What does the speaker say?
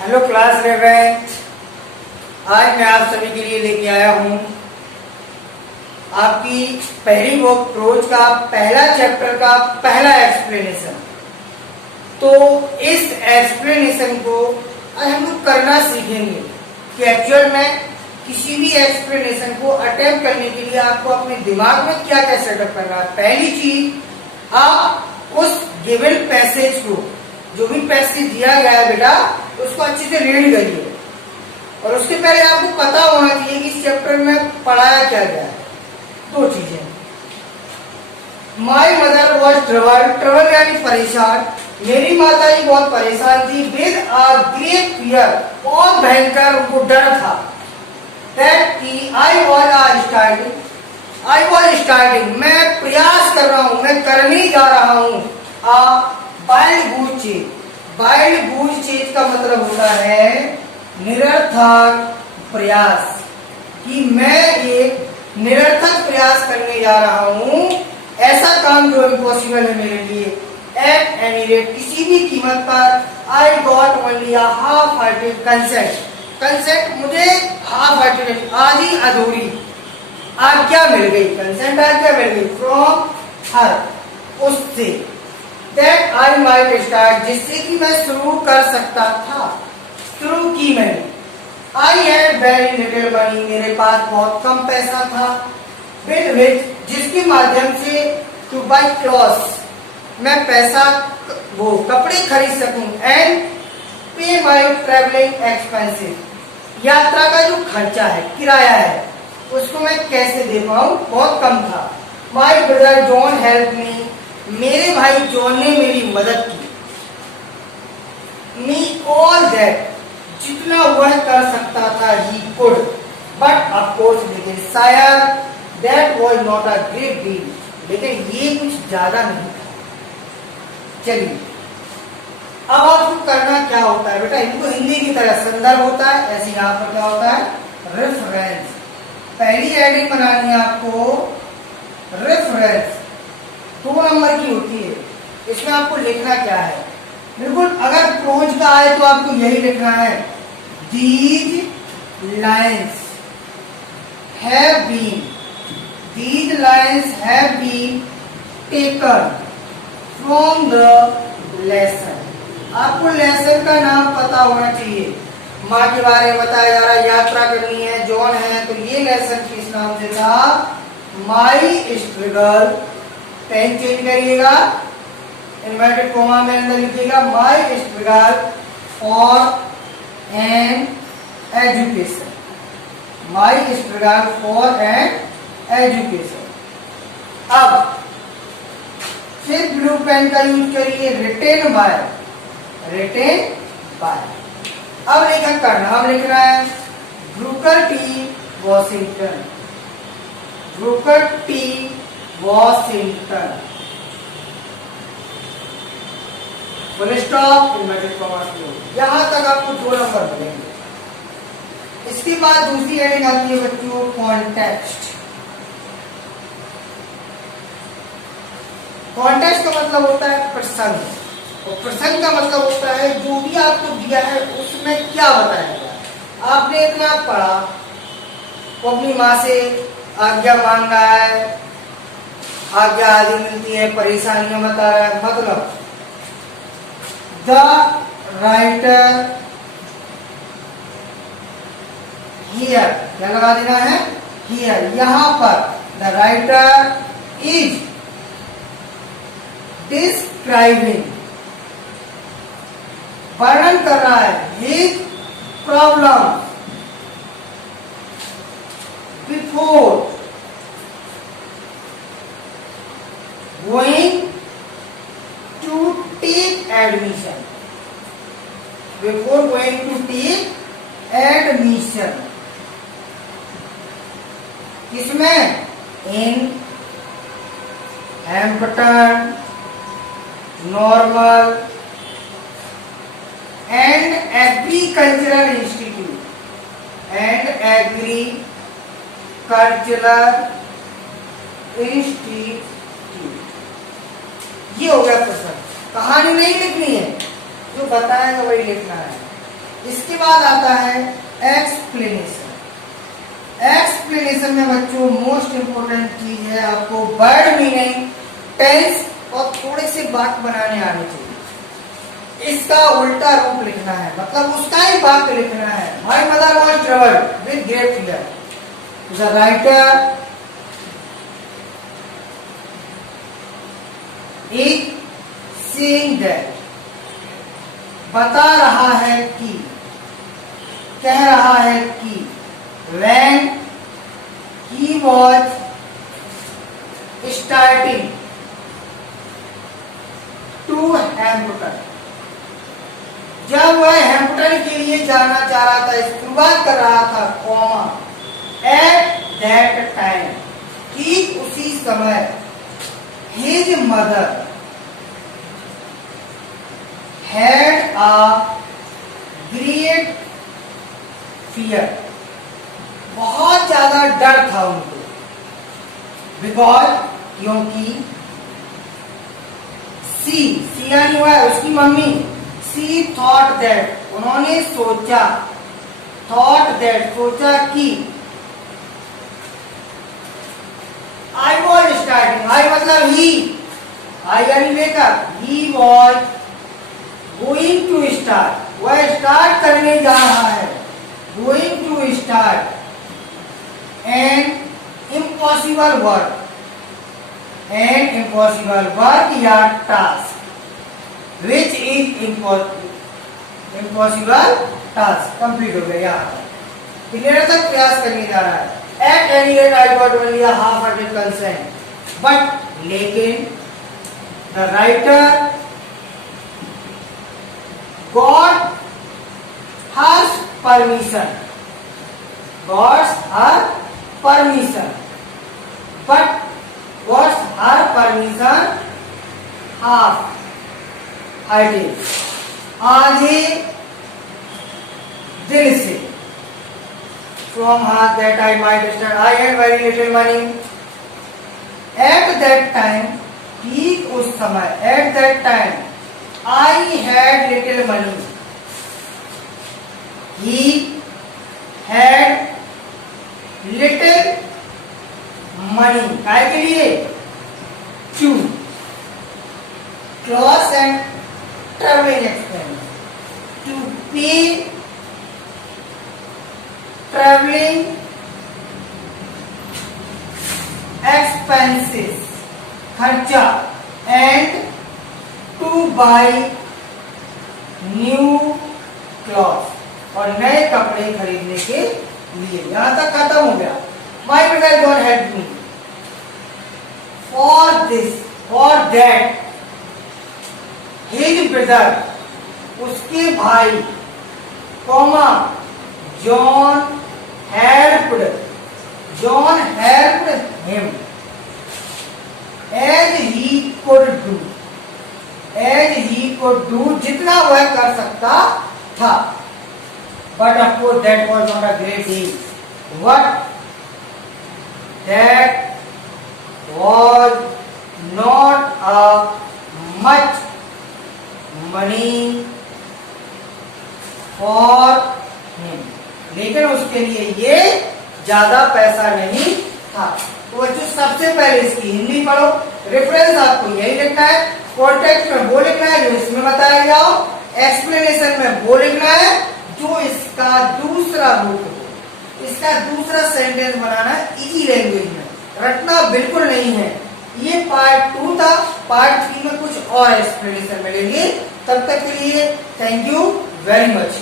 Hello class 11। आज मैं आप सभी के लिए लेके आया हूँ आपकी पहली बुक प्रोज का पहला चैप्टर का पहला एक्सप्लेनेशन। तो इस एक्सप्लेनेशन को आज हम लोग करना सीखेंगे कि एक्चुअल में किसी भी एक्सप्लेनेशन को अटेम्प्ट करने के लिए आपको अपने दिमाग में क्या क्या सेटअप करना है। पहली चीज, आप उस गिवन पैसेज को, जो भी पैसेज दिया गया है बेटा, उसको अच्छे से रीड करिए और उसके पहले आपको पता होना चाहिए कि इस चैप्टर में पढ़ाया क्या गया है। दो चीजें, माई मदर वॉज ट्रबल यानी परेशान, मेरी माता जी बहुत परेशान थी। विद अ ग्रेट फियर, बहुत भयंकर उनको डर था। दैट की आई वॉज स्टार्टिंग, मैं प्रयास कर रहा हूं, मैं करने जा रहा हूं। वाइल्ड गूज चेज, वाइल्ड गूज चेज का मतलब होता है निरर्थक प्रयास, कि मैं एक निरर्थक प्रयास करने जा रहा हूं, ऐसा काम जो इम्पॉसिबल है मेरे लिए। एट एनी रेट, किसी भी कीमत पर। I got only a half hearted consent, consent मुझे हाफ हार्टेड, आधी अधूरी आज्ञा मिल गई, कंसेंट आज्ञा मिल गई। फ्रॉम हर, उससे। दैट आई माइट स्टार्ट, जिससे कि मैं शुरू कर सकता था, शुरू की मैंने। I had very little money, मेरे पास बहुत कम पैसा था। विद विच, जिसके माध्यम से, टू बाई क्लॉथ्स, मैं पैसा वो कपड़े खरीद सकूं। एंड पे माई ट्रेवलिंग एक्सपेंसिव, यात्रा का जो खर्चा है, किराया है, उसको मैं कैसे दे पाऊं, बहुत कम था। My brother John help me, मेरे भाई जॉन ने मेरी मदद की। मी ऑल दैट, जितना वह कर सकता था, ही कुड, बट ऑफकोर्स, लेकिन शायद, that was not a great deal, लेकिन ये कुछ ज्यादा नहीं था। चलिए, अब आपको करना क्या होता है बेटा, इनको हिंदी की तरह संदर्भ होता है, ऐसे यहाँ पर क्या होता है, रेफरेंस। पहली हेडिंग बनानी है आपको, रेफरेंस, 2 नंबर की होती है। इसमें आपको लिखना क्या है, बिल्कुल अगर प्रोज का आए तो आपको यही लिखना है, these lines have been, these lines have been taken from the lesson. आपको लेसन का नाम पता होना चाहिए। माँ के बारे में बताया जा रहा है, यात्रा करनी है, जॉन है, तो ये लेसन किस नाम से था, माई स्ट्रगल। पेन चेंज करिएगा, इन्वर्टेड कोमा में अंदर लिखिएगा, माई struggle for an education, my struggle for an education. अब फिर ब्लू पेन का यूज करिए, रिटेन बाय, रिटेन बाय। अब लेखक का नाम लिखना है, Brooker T Washington, Brooker T Washington, full stop, inverted comma. यहां तक आपको 2 नंबर मिलेंगे। इसके बाद दूसरी हेडिंग आती है बच्चों, कॉन्टेक्स्ट। कॉन्टेक्स्ट का मतलब होता है प्रसंग, और प्रसंग का मतलब होता है जो भी आपको दिया है उसमें क्या बताया गया। आपने इतना पढ़ा, वो अपनी माँ से आज्ञा मांग रहा है, आज्ञा आदि मिलती है, परेशानियां बता रहा है, मतलब द राइटर हियर, क्या लगा देना है, हियर, यहां पर द राइटर इज डिस्क्राइबिंग, वर्णन कर रहा है, his problem before going to take admission, before going to take admission. किसमें, in Hampton normal and agricultural institute, and agricultural institute. ये हो गया प्रश्न। कहानी नहीं लिखनी है, जो बताएगा वही लिखना है। इसके बाद आता है एक्सप्लेनेशन। एक्सप्लेनेशन में बच्चों मोस्ट इंपोर्टेंट चीज है आपको वर्ड मीनिंग, टेंस और थोड़े से वाक्य बनाने आने चाहिए। इसका उल्टा रूप लिखना है, मतलब उसका ही वाक्य लिखना है। My mother was troubled with great fear, the writer is saying that, बता रहा है कि, कह रहा है कि, when he was starting to Hampton, जब वह हैम्पटन के लिए जाना चाह रहा था, शुरुआत कर रहा था, कॉमा, एट दैट टाइम, ठीक उसी समय, his mother had a great fear, बहुत ज्यादा डर था उनको, बिकॉज, क्योंकि, सी यानी हुआ उसकी मम्मी, सी थॉट दैट, उन्होंने सोचा, थॉट दैट सोचा कि, आई वॉज स्टार्टिंग, आई मतलब ही, आई यानी लेकर, he was going to start, वह स्टार्ट करने जा रहा है, going to start an impossible work, an impossible work या task, which is impossible task, complete हो गया। यहाँ निरंतर प्रयास करने जा रहा है। At any rate I got only a half-hearted consent, but लेकिन the writer got her permission, got her permission, but what's her permission? half-hearted, आधे दिल से, from her that I might start, I had very little money, at that time, ठीक उस समय, at that time, I had little money, he had little money, काय के लिए? to clothes and traveling expense, to pay traveling expenses, खर्चा, and to buy new clothes, और नए कपड़े खरीदने के लिए। यहां तक खत्म हो गया। My brother God helped me for this, for that, his brother, उसके भाई, comma, John helped him as he could do, जितना वह कर सकता था। But of course that was not a great deal. What? That was not a much money for him. लेकिन उसके लिए ये ज्यादा पैसा नहीं था। तो बच्चों सबसे पहले इसकी हिंदी पढ़ो, रेफरेंस आपको यही लिखना है, कॉन्टेक्स्ट में वो लिखना है जो इसमें बताया गया हो, एक्सप्लेनेशन में वो लिखना है जो इसका दूसरा रूप हो। इसका दूसरा सेंटेंस बनाना इजी लैंग्वेज में, रटना बिल्कुल नहीं है। ये पार्ट 2 था, पार्ट 3 में कुछ और एक्सप्लेनेशन मिलेंगे। तब तक के लिए थैंक यू वेरी मच।